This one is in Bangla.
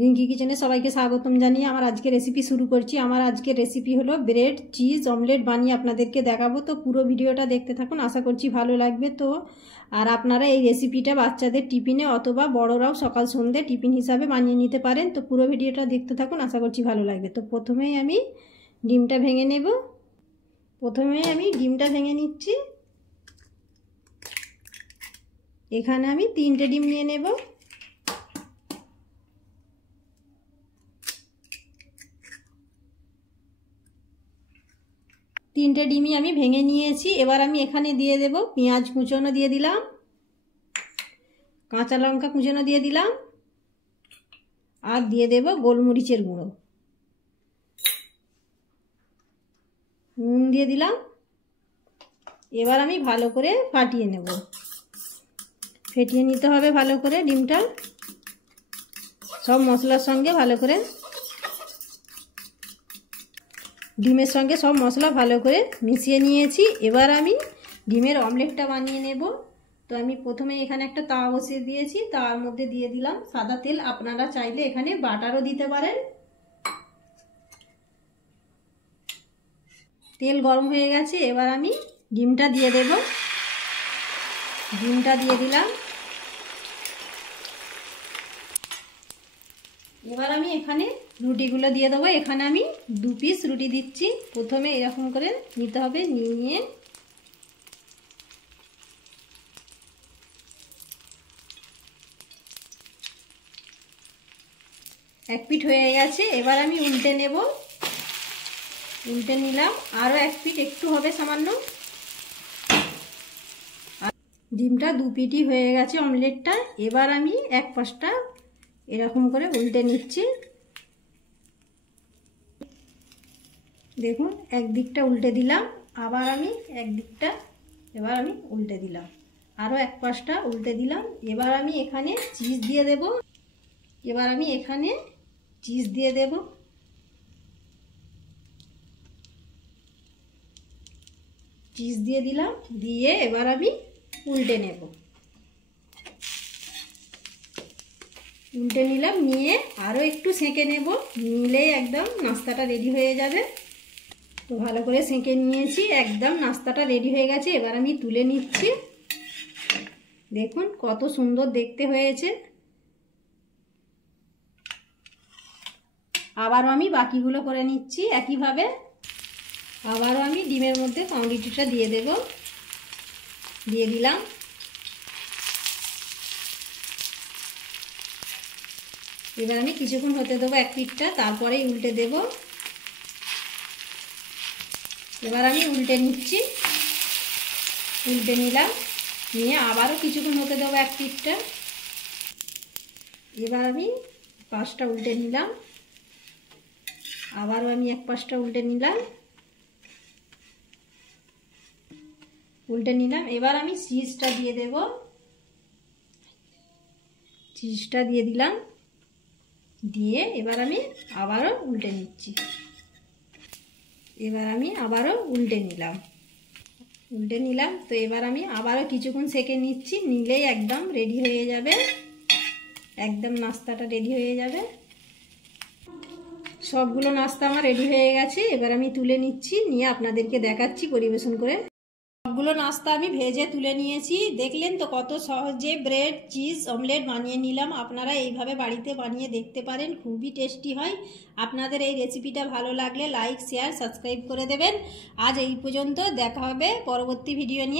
রিঙ্কি কিচেনে সবাইকে স্বাগতম জানিয়ে আমার আজকে রেসিপি শুরু করছি। আমার আজকের রেসিপি হলো ব্রেড চিজ অমলেট বানিয়ে আপনাদেরকে দেখাবো। তো পুরো ভিডিওটা দেখতে থাকুন, আশা করছি ভালো লাগবে। তো আর আপনারা এই রেসিপিটা বাচ্চাদের টিফিনে অথবা বড়রাও সকাল সন্ধ্যে টিফিন হিসাবে বানিয়ে নিতে পারেন। তো পুরো ভিডিওটা দেখতে থাকুন, আশা করছি ভালো লাগবে। তো প্রথমেই আমি ডিমটা ভেঙে নেব। প্রথমেই আমি ডিমটা ভেঙে নিচ্ছি। এখানে আমি 3টে ডিম নিয়ে নেব। তিনটে ডিমই আমি ভেঙে নিয়েছি। এবার আমি এখানে দিয়ে দেব পেঁয়াজ কুচনো দিয়ে দিলাম, কাঁচা লঙ্কা কুচনো দিয়ে দিলাম, আর দিয়ে দেব গোলমরিচের গুঁড়ো, নুন দিয়ে দিলাম। এবার আমি ভালো করে ফাটিয়ে নেব। ফেটিয়ে নিতে হবে ভালো করে ডিমটা সব মশলার সঙ্গে ভালো করে, ডিমের সঙ্গে সব মশলা ভালো করে মিশিয়ে নিয়েছি। এবার আমি ডিমের অমলেটটা বানিয়ে নেব। তো আমি প্রথমে এখানে একটা তাওয়া বসিয়ে দিয়েছি, তার মধ্যে দিয়ে দিলাম সাদা তেল। আপনারা চাইলে এখানে বাটারও দিতে পারেন। তেল গরম হয়ে গেছে, এবার আমি ডিমটা দিয়ে দেব। ডিমটা দিয়ে দিলাম। এবার আমি এখানে রুটিগুলো দিয়ে দেবো। এখানে আমি 2 পিস রুটি দিচ্ছি। প্রথমে এরকম করে নিতে হবে, নিয়ে এক পিঠ হয়ে গেছে। এবার আমি উল্টে নেব। উল্টে নিলাম, আরও এক পিঠ একটু হবে সামান্য। ডিমটা 2 পিঠই হয়ে গেছে অমলেটটা। এবার আমি এক পাশটা এরকম করে উল্টে নিচ্ছি। দেখুন একদিকটা উল্টে দিলাম, আবার আমি একদিকটা এবার আমি উল্টে দিলাম, আরও এক পাশটা উল্টে দিলাম। এবার আমি এখানে চিজ দিয়ে দেব। এবার আমি এখানে চিজ দিয়ে দেব। চিজ দিয়ে দিলাম, দিয়ে এবার আমি উল্টে নেব। উল্টে নিলাম, নিয়ে আরও একটু সেঁকে নেব, নিলেই একদম নাস্তাটা রেডি হয়ে যাবে। তো ভালো করে সেঁকে নিয়েছি, একদম নাস্তাটা রেডি হয়ে গেছে। এবার আমি তুলে নিচ্ছি। দেখুন কত সুন্দর দেখতে হয়েছে। আবারও আমি বাকিগুলো করে নিচ্ছি একইভাবে। আবারও আমি ডিমের মধ্যে পাউরুটিটা দিয়ে দেব। দিয়ে দিলাম। এবার আমি কিছুক্ষণ হতে দেবো এক পিঠটা, তারপরেই উল্টে দেব। এবার আমি উল্টে নিচ্ছি। উল্টে নিলাম, নিয়ে আবারও কিছুক্ষণ হতে দেবো এক পিঠটা। এবার আমি পাশটা উল্টে নিলাম, আবারও আমি এক পাশটা উল্টে নিলাম। উল্টে নিলাম। এবার আমি চিজটা দিয়ে দেব। চিজটা দিয়ে দিলাম, দিয়ে এবার আমি আবারও উল্টে নিচ্ছি। এবার আমি আবারও উল্টে নিলাম। উল্টে নিলাম। তো এবার আমি আবারও কিছুক্ষণ সেঁকে নিচ্ছি, নিলেই একদম রেডি হয়ে যাবে। একদম নাস্তাটা রেডি হয়ে যাবে। সবগুলো নাস্তা আমার রেডি হয়ে গেছে। এবার আমি তুলে নিচ্ছি, নিয়ে আপনাদেরকে দেখাচ্ছি পরিবেশন করে। সবগুলো নাস্তা আমি ভেজে তুলে নিয়েছি। দেখলেন তো কত সহজে ব্রেড চিজ অমলেট বানিয়ে নিলাম। আপনারা এইভাবে বাড়িতে বানিয়ে দেখতে পারেন, খুবই টেস্টি হয়। আপনাদের এই রেসিপিটা ভালো লাগলে লাইক শেয়ার সাবস্ক্রাইব করে দেবেন। আজ এই পর্যন্ত, দেখা হবে পরবর্তী ভিডিও নিয়ে।